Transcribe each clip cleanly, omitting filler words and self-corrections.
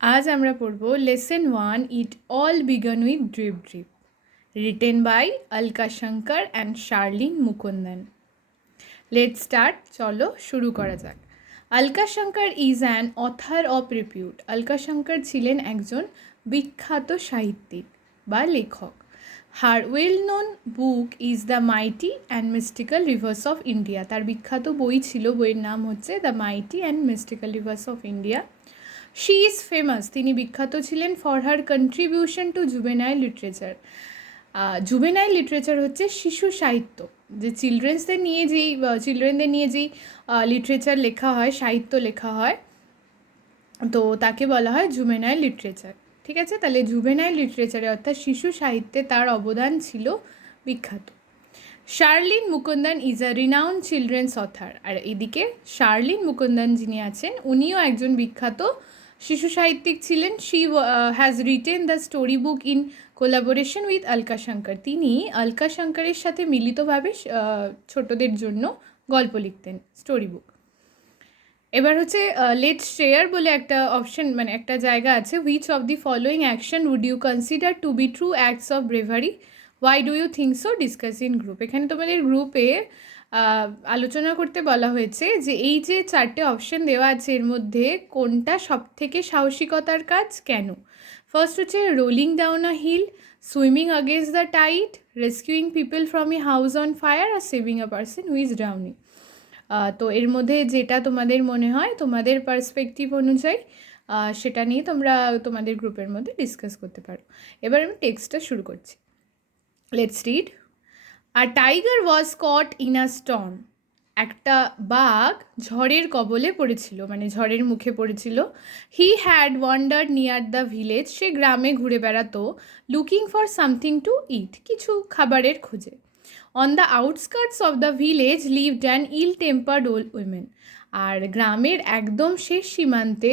आज আমরা পড়ব lesson 1 it all began with drip drip written by Alka Shankar and Sharleen Mukundan. Let's start, চলো শুরু করা যাক। Alka Shankar is an author of repute. Alka Shankar ছিলেন একজন বিখ্যাত সাহিত্যিক বা লেখক। Her well known book is the mighty and mystical rivers of India. তার বিখ্যাত বই ছিল, বইয়ের নাম হচ্ছে the mighty and mystical rivers of India. She is famous, তিনি বিখ্যাত ছিলেন for her contribution to juvenile literature. Juvenile literature হচ্ছে শিশু সাহিত্য, যে চিলড্রেনদের নিয়ে যেই লিটারেচার লেখা হয়, সাহিত্য লেখা হয়, তো তাকে বলা হয় জুভেনাইল লিটারেচার। ঠিক আছে, তাহলে জুভেনাইল লিটারেচারে অর্থাৎ শিশু সাহিত্যে তার অবদান ছিল বিখ্যাত। Sharleen Mukundan is a renowned children's author. আর এদিকে শার্লিন মুকুন্দন যিনি আছেন, উনিও একজন বিখ্যাত শিশু সাহিত্যিক ছিলেন। She has written the story book in collaboration with Alka Shankar. তিনি অলকা শঙ্করের সাথে মিলিতভাবে ছোটদের জন্য গল্প লিখতেন, স্টোরি বুক। এবার হচ্ছে লেটস শেয়ার বলে একটা অপশন, মানে একটা জায়গা আছে। Which of the following action would you consider to be true acts of bravery, why do you think so, discuss in group. এখানে তোমাদের গ্রুপে আলোচনা করতে বলা হয়েছে যে এই যে চারটে অপশন দেওয়া আছে, এর মধ্যে কোনটা সব থেকে সাহসিকতার কাজ, কেন। ফার্স্ট হচ্ছে rolling down a hill, swimming against the tide, rescuing people from a house on fire, আর saving a person who is drowning. তো এর মধ্যে যেটা তোমাদের মনে হয়, তোমাদের পার্সপেক্টিভ অনুযায়ী, সেটা নিয়ে তোমরা তোমাদের গ্রুপের মধ্যে ডিসকাস করতে পারো। এবার আমি টেক্সটটা শুরু করছি। Let's read. A tiger was caught in a storm. একটা বাঘ ঝড়ের কবলে পড়েছিল, মানে ঝড়ের মুখে পড়েছিল। He had wandered near the village. সে গ্রামে ঘুরে বেড়াতো। Looking for something to eat, কিছু খাবারের খোঁজে। On the outskirts of the village lived an ill tempered old women. আর গ্রামের একদম শেষ সীমান্তে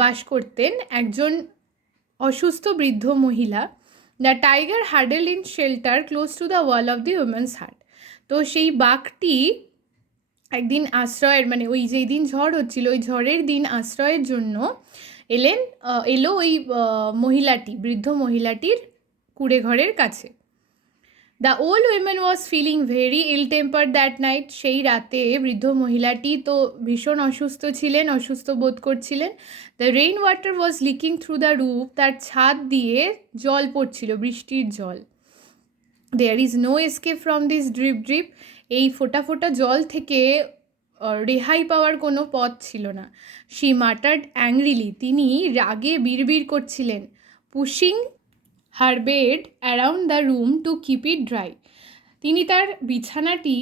বাস করতেন একজন অসুস্থ বৃদ্ধ মহিলা। দ্য টাইগার হার্ডেল in shelter close to the wall of the women's hut. তো সেই বাঘটি একদিন আশ্রয়ের, মানে ওই যেই দিন ঝড় হচ্ছিল, ওই ঝড়ের দিন আশ্রয়ের জন্য এলো ওই মহিলাটি, বৃদ্ধ মহিলাটির কুঁড়ে ঘরের কাছে। The old women was feeling very ill tempered that night. সেই রাতে বৃদ্ধ মহিলাটি তো ভীষণ অসুস্থ ছিলেন, অসুস্থ বোধ করছিলেন। The rain water was leaking through the roof, তার ছাদ দিয়ে জল পড়ছিল, বৃষ্টির জল। There is no escape from this drip drip, এই ফোঁটা ফোঁটা জল থেকে রেহাই পাওয়ার কোনো পথ ছিল না। শি মাটার্ড অ্যাংরিলি, তিনি রাগে বিড়বিড় করছিলেন। Pushing her bed around the room to keep it dry, তিনি তার বিছানাটি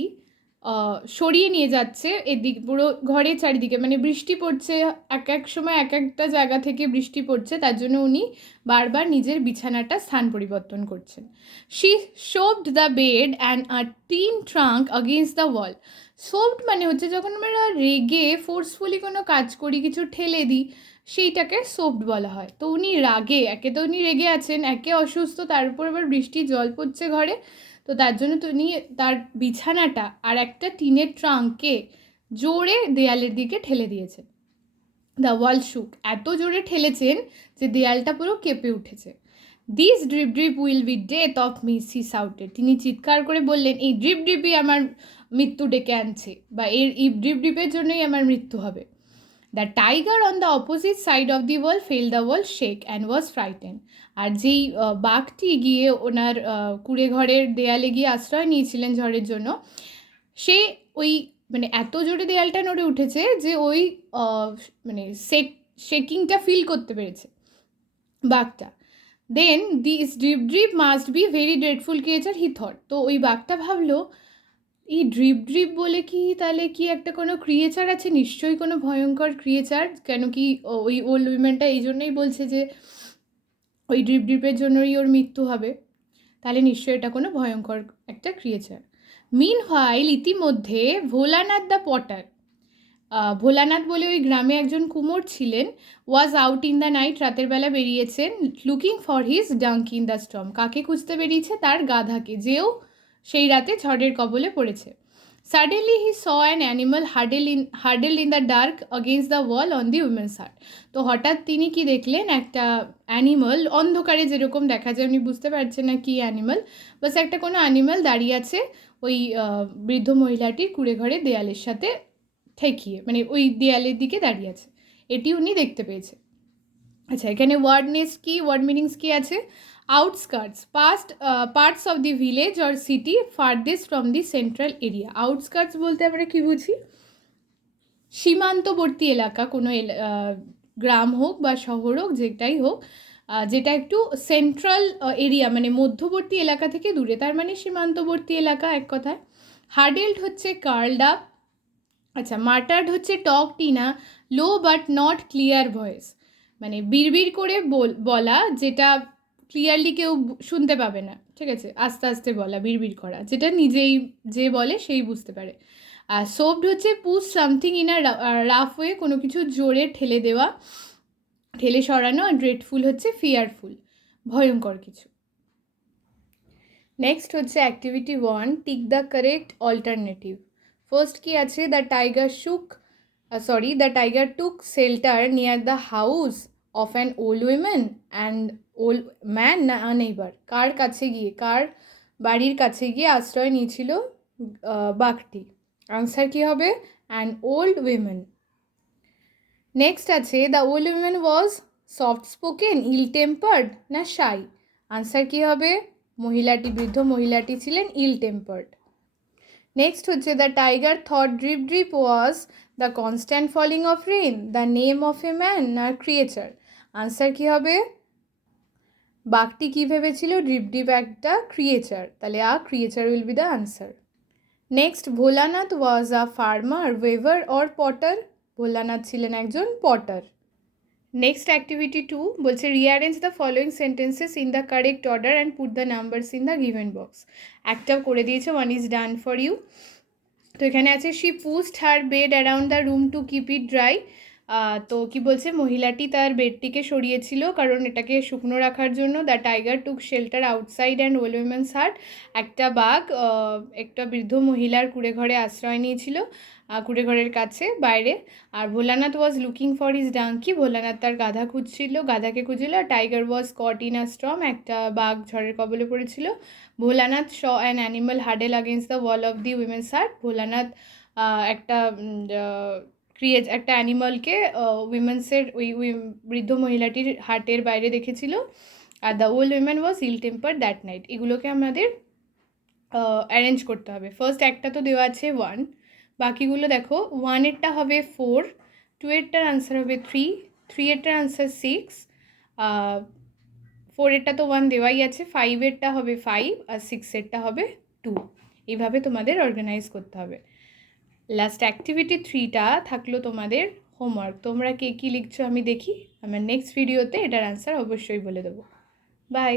সরিয়ে নিয়ে যাচ্ছে এদিক পুরো ঘরের চারিদিকে, মানে বৃষ্টি পড়ছে, এক এক সময় এক একটা জায়গা থেকে বৃষ্টি পড়ছে, তার জন্য উনি বারবার নিজের বিছানাটা স্থান পরিবর্তন করছেন। She shoved the bed and a tin trunk against the wall. Shoved মানে হচ্ছে যখন আমরা রেগে ফোর্সফুলি কোনো কাজ করি, কিছু ঠেলে দিই, সেইটাকে সোফট বলা হয়। তো উনি রাগে, একে তো উনি রেগে আছেন, একে অসুস্থ, তার উপর আবার বৃষ্টি জল পড়ছে ঘরে, তো তার জন্য উনি তার বিছানাটা আর একটা টিনের ট্রাঙ্ককে জোরে দেয়ালের দিকে ঠেলে দিয়েছেন। দ্য ওয়াল শুক, এত জোরে ঠেলেছেন যে দেয়ালটা পুরো কেঁপে উঠেছে। This drip drip will be death of me, she shouted, তিনি চিৎকার করে বললেন, এই ড্রিপ ড্রিপই আমার মৃত্যু ডেকে আনছে, বা এই ড্রিপ ড্রিপের জন্যই আমার মৃত্যু হবে। The tiger on the opposite side of the wall fell the wall shake and was frighten. আর যেই বাঘটি গিয়ে ওনার কুঁড়ে ঘরের দেয়ালে গিয়ে আশ্রয় নিয়েছিলেন ঝড়ের জন্য, সে ওই মানে এত জোরে দেয়ালটা নড়ে উঠেছে যে ওই মানে শেকিংটা ফিল করতে পেরেছে বাঘটা। Then this drip drip must be very dreadful creature he thought. তো ওই বাঘটা ভাবলো, এই ড্রিপ ড্রিপ বলে কি তাহলে কি একটা কোনো ক্রিয়েচার আছে, নিশ্চয়ই কোনো ভয়ঙ্কর ক্রিয়েচার, কেন কি ওই ওল্ড উইমেনটা এই জন্যই বলছে যে ওই ড্রিপ ড্রিপের জন্যই ওর মৃত্যু হবে, তাহলে নিশ্চয়ই এটা কোনো ভয়ঙ্কর একটা ক্রিয়েচার। মিন হোয়াইল, ইতিমধ্যে ভোলানাথ দ্য পটার, ভোলানাথ বলে ওই গ্রামে একজন কুমোর ছিলেন, was out in the night, রাতের বেলা বেরিয়েছেন, looking for his donkey in the storm, কাকে খুঁজতে বেরিয়েছে, তার গাধাকে, যেও সেই রাতে ঝড়ের কবলে পড়েছে। Suddenly he saw an animal হার্ডেল in the dark against the wall on the women's hut. তো হঠাৎ তিনি কি দেখলেন, একটা অ্যানিমাল, অন্ধকারে যেরকম দেখা যায়, উনি বুঝতে পারছেন না কি অ্যানিমাল, বাস একটা কোনো অ্যানিমাল দাঁড়িয়ে আছে ওই বৃদ্ধ মহিলাটির কুঁড়ে ঘরে দেয়ালের সাথে ঠেকিয়ে, মানে ওই দেয়ালের দিকে দাঁড়িয়ে আছে, এটি উনি দেখতে পেয়েছে। আচ্ছা, এখানে ওয়ার্ড নেস্ট কি, ওয়ার্ড মিনিংস কি আছে? Outskirts, parts of the village or city farthest from the central area. Outskirts বলতে আমরা কি বুঝি? সীমান্তবর্তী এলাকা, কোনো গ্রাম হোক বা শহর হোক, যেটাই হোক, যেটা একটু সেন্ট্রাল এরিয়া মানে মধ্যবর্তী এলাকা থেকে দূরে, তার মানে সীমান্তবর্তী এলাকা এক কথায়। হার্ডেলড হচ্ছে কার্লড আপ। আচ্ছা, মাটার্ড হচ্ছে টক টিনা লো বাট নট ক্লিয়ার ভয়েস, মানে বিড়বিড় করে বলা, যেটা ক্লিয়ারলি কেউ শুনতে পাবে না, ঠিক আছে, আস্তে আস্তে বলা, বিড়বিড় করা, যেটা নিজেই যে বলে সেই বুঝতে পারে। আর সোফট হচ্ছে push something in a rough way, কোনো কিছু জোরে ঠেলে দেওয়া, ঠেলে সরানো। আর ড্রেডফুল হচ্ছে ফিয়ারফুল, ভয়ঙ্কর কিছু। নেক্সট হচ্ছে activity 1, tick the correct alternative. First কি আছে? The tiger took shelter near the house of an old women and old man neighbour. কার কাছে গিয়ে, কার বাড়ির কাছে গিয়ে আশ্রয় নিয়েছিল বাঘটি? আনসার কি হবে? An old women. নেক্সট আছে the old women was soft spoken, ill tempered না শাই? আনসার কি হবে? বৃদ্ধ মহিলাটি ছিলেন ইল টেম্পার্ড। নেক্সট হচ্ছে the tiger thought drip drip was the constant falling of rain the name of a man না creature? Answer কি হবে? বাঘটি কী ভেবেছিল? ড্রিপ ড্রিপ একটা ক্রিয়েচার, তাহলে creature will be the answer. Next, Bholanath was a farmer, weaver or Potter? Bholanath ছিলেন একজন পটার। নেক্সট অ্যাক্টিভিটি 2 বলছে rearrange the following sentences in the correct order and put the numbers in the given box. একটাও করে দিয়েছে, one is done for you. তো এখানে আছে she pushed her bed around the room to keep it dry. তো কি বলছে? মহিলাটি তার বেডটিকে সরিয়েছিল কারণ এটাকে শুকনো রাখার জন্য। The tiger took shelter outside and old women's heart. একটা বাঘ একটা বৃদ্ধ মহিলার কুঁড়ে ঘরে আশ্রয় নিয়েছিল, কুঁড়ে ঘরের কাছে বাইরে। আর Bholanath was looking for his donkey, Bholanath তার গাধাকে খুঁজছিল। আর tiger was caught in a storm, একটা বাঘ ঝড়ের কবলে পড়েছিল। ভোলানাথ শ অ্যান অ্যানিমাল হার্ডেল against the wall of the women's hut. Bholanath একটা একটা অ্যানিমালকে উইমেন্সের ওই বৃদ্ধ মহিলাটির হার্টের বাইরে দেখেছিল। আর the old women was ill temper that night. এগুলোকে আমাদের অ্যারেঞ্জ করতে হবে। ফার্স্ট একটা তো দেওয়া আছে 1, বাকিগুলো দেখো। 1-এরটা হবে 4, 2-এরটার আনসার হবে 3, 3-এরটার আনসার 6, 4-এরটা তো 1 দেওয়াই আছে, 5-এরটা হবে 5, আর 6-এরটা হবে 2। এইভাবে তোমাদের অর্গানাইজ করতে হবে। লাস্ট অ্যাক্টিভিটি 3টা থাকলো তোমাদের হোমওয়ার্ক। তোমরা কে কী লিখছো আমি দেখি। আমার নেক্সট ভিডিওতে এটার আনসার অবশ্যই বলে দেবো। বাই।